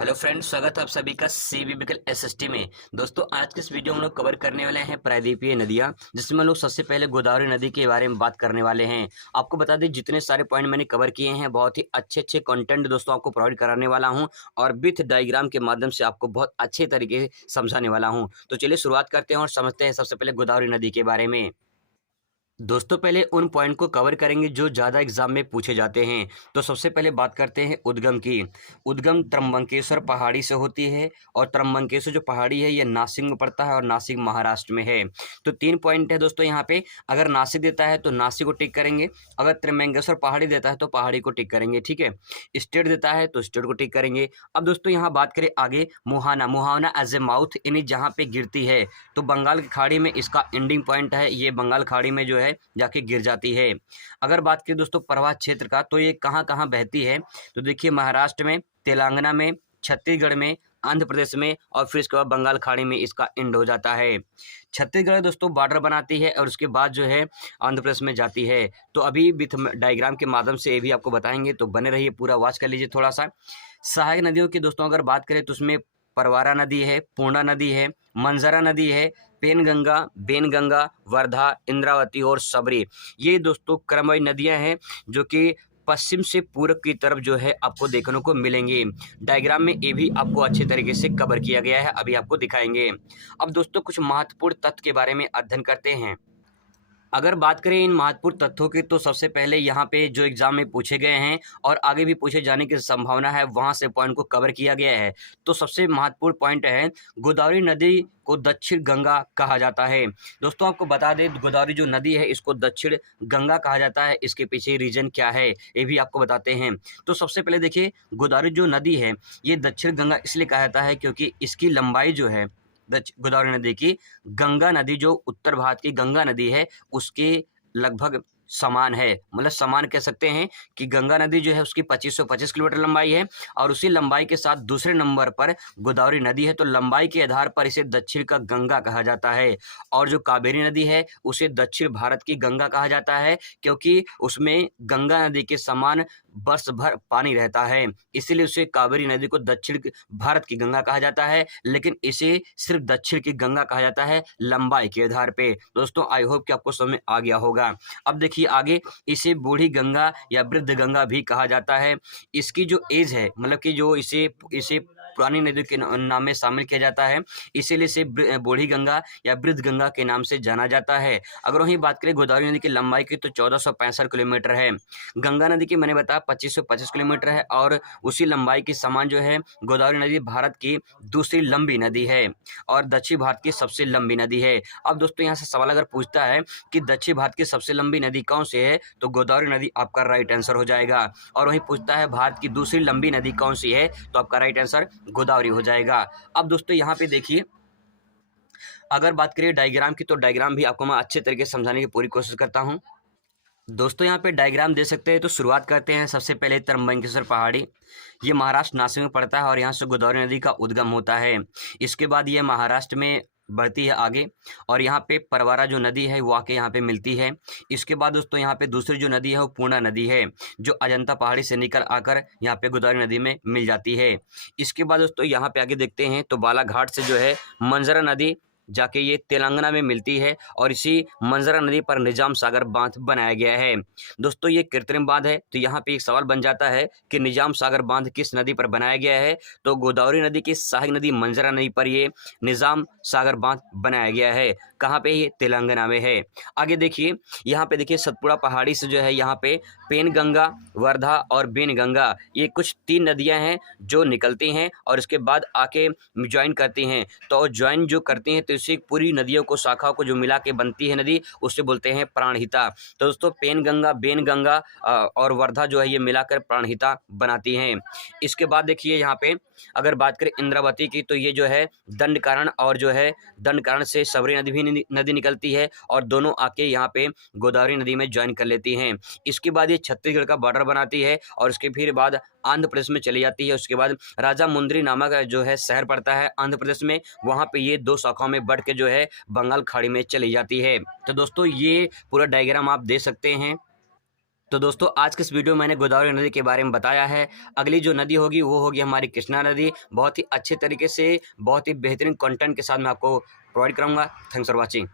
Hello friends, स्वागत है आप सभी का सीबीबीकल एसएसटी में। दोस्तों, आज के इस वीडियो में हम लोग कवर करने वाले हैं प्रायद्वीपीय नदियां, जिसमें हम लोग सबसे पहले गोदावरी नदी के बारे में बात करने वाले हैं। आपको बता दें, जितने सारे पॉइंट मैंने कवर किए हैं, बहुत ही अच्छे अच्छे कंटेंट दोस्तों आपको प्रोवाइड कराने वाला हूं और विथ डायग्राम के माध्यम से आपको बहुत अच्छे तरीके से समझाने वाला हूँ। तो चलिए शुरुआत करते हैं और समझते हैं सबसे पहले गोदावरी नदी के बारे में। दोस्तों, पहले उन पॉइंट को कवर करेंगे जो ज़्यादा एग्जाम में पूछे जाते हैं। तो सबसे पहले बात करते हैं उद्गम की। उद्गम त्र्यंबकेश्वर पहाड़ी से होती है और त्र्यंबकेश्वर जो पहाड़ी है ये नासिक में पड़ता है और नासिक महाराष्ट्र में है। तो 3 पॉइंट है दोस्तों यहाँ पे। अगर नासिक देता है तो नासिक को टिक करेंगे, अगर त्र्यंबकेश्वर पहाड़ी देता है तो पहाड़ी को टिक करेंगे, ठीक है। स्टेट देता है तो स्टेट को टिक करेंगे। अब दोस्तों यहाँ बात करें आगे मुहाना। मुहाना एज ए माउथ यानी जहाँ पे गिरती है, तो बंगाल की खाड़ी में इसका एंडिंग पॉइंट है। ये बंगाल खाड़ी में जो है जाके गिर जाती है। अगर बात करें दोस्तों प्रवाह क्षेत्र का, तो ये कहाँ कहाँ बहती है, तो देखिए महाराष्ट्र में, तेलंगाना में, छत्तीसगढ़ में, आंध्र प्रदेश में और फिर इसके बाद बंगाल खाड़ी में इसका एंड हो जाता है। छत्तीसगढ़ दोस्तों बॉर्डर बनाती है और उसके बाद जो है आंध्र प्रदेश में जाती है। तो अभी विथ डायग्राम के माध्यम से ये भी आपको बताएंगे, तो बने रहिए, पूरा वॉच कर लीजिए थोड़ा सा। सहायक नदियों की दोस्तों अगर बात करें तो उसमें परवारा नदी है, पूर्णा नदी है, मंजरा नदी है, पेनगंगा, बेनगंगा, वर्धा, इंद्रावती और सबरी। ये दोस्तों क्रमवार नदियां हैं जो कि पश्चिम से पूरब की तरफ जो है आपको देखने को मिलेंगे। डायग्राम में ये भी आपको अच्छे तरीके से कवर किया गया है, अभी आपको दिखाएंगे। अब दोस्तों कुछ महत्वपूर्ण तथ्य के बारे में अध्ययन करते हैं। अगर बात करें इन महत्वपूर्ण तथ्यों की, तो सबसे पहले यहाँ पे जो एग्जाम में पूछे गए हैं और आगे भी पूछे जाने की संभावना है, वहाँ से पॉइंट को कवर किया गया है। तो सबसे महत्वपूर्ण पॉइंट है, गोदावरी नदी को दक्षिण गंगा कहा जाता है। दोस्तों आपको बता दें, गोदावरी जो नदी है इसको दक्षिण गंगा कहा जाता है। इसके पीछे रीजन क्या है ये भी आपको बताते हैं। तो सबसे पहले देखिए, गोदावरी जो नदी है ये दक्षिण गंगा इसलिए कहा जाता है क्योंकि इसकी लंबाई जो है गोदावरी नदी की, गंगा नदी जो उत्तर भारत की गंगा नदी है उसके लगभग समान है। मतलब समान कह सकते हैं कि गंगा नदी जो है उसकी 2525 किलोमीटर लंबाई है और उसी लंबाई के साथ दूसरे नंबर पर गोदावरी नदी है। तो लंबाई के आधार पर इसे दक्षिण का गंगा कहा जाता है। और जो कावेरी नदी है उसे दक्षिण भारत की गंगा कहा जाता है, क्योंकि उसमें गंगा नदी के समान वर्ष भर पानी रहता है, इसीलिए उसे कावेरी नदी को दक्षिण भारत की गंगा कहा जाता है। लेकिन इसे सिर्फ दक्षिण की गंगा कहा जाता है लंबाई के आधार पे। दोस्तों आई होप कि आपको समझ में आ गया होगा। अब देखिए आगे, इसे बूढ़ी गंगा या वृद्ध गंगा भी कहा जाता है। इसकी जो एज है, मतलब कि जो इसे इसे पुरानी नदी के नाम में शामिल किया जाता है, इसीलिए इसे बूढ़ी गंगा या वृद्ध गंगा के नाम से जाना जाता है। अगर वहीं बात करें गोदावरी नदी की लंबाई की, तो 1465 किलोमीटर है। गंगा नदी की मैंने बताया 2525 किलोमीटर है और उसी लंबाई के समान जो है गोदावरी नदी भारत की दूसरी लंबी नदी है और दक्षिण भारत की सबसे लंबी नदी है। अब दोस्तों यहाँ से सवाल अगर पूछता है कि दक्षिण भारत की सबसे लंबी नदी कौन सी है, तो गोदावरी नदी आपका राइट आंसर हो जाएगा। और वहीं पूछता है भारत की दूसरी लंबी नदी कौन सी है, तो आपका राइट आंसर गोदावरी हो जाएगा। अब दोस्तों यहाँ पे देखिए, अगर बात करिए डायग्राम की, तो डायग्राम भी आपको मैं अच्छे तरीके से समझाने की पूरी कोशिश करता हूँ। दोस्तों यहाँ पे डायग्राम दे सकते हैं। तो शुरुआत करते हैं सबसे पहले त्र्यंबकेश्वर पहाड़ी। ये महाराष्ट्र नासिक में पड़ता है और यहाँ से गोदावरी नदी का उद्गम होता है। इसके बाद ये महाराष्ट्र में बढ़ती है आगे और यहाँ पे परवारा जो नदी है वो आके यहाँ पे मिलती है। इसके बाद दोस्तों यहाँ पे दूसरी जो नदी है वो पूर्णा नदी है, जो अजंता पहाड़ी से निकल आकर यहाँ पे गोदावरी नदी में मिल जाती है। इसके बाद दोस्तों यहाँ पे आगे देखते हैं तो बालाघाट से जो है मंजरा नदी जाके ये तेलंगाना में मिलती है और इसी मंजरा नदी पर निजाम सागर बांध बनाया गया है। दोस्तों ये कृत्रिम बांध है, तो यहाँ पे एक सवाल बन जाता है कि निजाम सागर बांध किस नदी पर बनाया गया है, तो गोदावरी नदी की सहायक नदी मंजरा नदी पर ये निजाम सागर बांध बनाया गया है। कहाँ पे, ये तेलंगाना में है। आगे देखिए, यहाँ पे देखिए सतपुड़ा पहाड़ी से जो है यहाँ पे पेनगंगा, वर्धा और बेनगंगा, ये कुछ 3 नदियाँ हैं जो निकलती हैं और इसके बाद आके ज्वाइन करती हैं। तो ज्वाइन जो करती हैं तो इसी पूरी नदियों को, शाखाओं को जो मिला के बनती है नदी, उससे बोलते हैं प्राणहिता। तो दोस्तों पेनगंगा, बेनगंगा और वर्धा जो है ये मिलाकर प्राणहिता बनाती हैं। इसके बाद देखिए यहाँ पे अगर बात करें इंद्रावती की, तो ये जो है दंडकारण और जो है दंडकारण से सबरी नदी भी नदी निकलती है और दोनों आके यहाँ पे गोदावरी नदी में ज्वाइन कर लेती हैं। इसके बाद ये छत्तीसगढ़ का बॉर्डर बनाती है और उसके फिर बाद आंध्र प्रदेश में चली जाती है। उसके बाद राजा मुंद्री नामक जो है शहर पड़ता है आंध्र प्रदेश में, वहाँ पे ये 2 शाखाओं में बढ़ के जो है बंगाल खाड़ी में चली जाती है। तो दोस्तों ये पूरा डायग्राम आप दे सकते हैं। तो दोस्तों आज के इस वीडियो में मैंने गोदावरी नदी के बारे में बताया है। अगली जो नदी होगी वो होगी हमारी कृष्णा नदी। बहुत ही अच्छे तरीके से बहुत ही बेहतरीन कंटेंट के साथ मैं आपको प्रोवाइड करूँगा। Thanks for watching.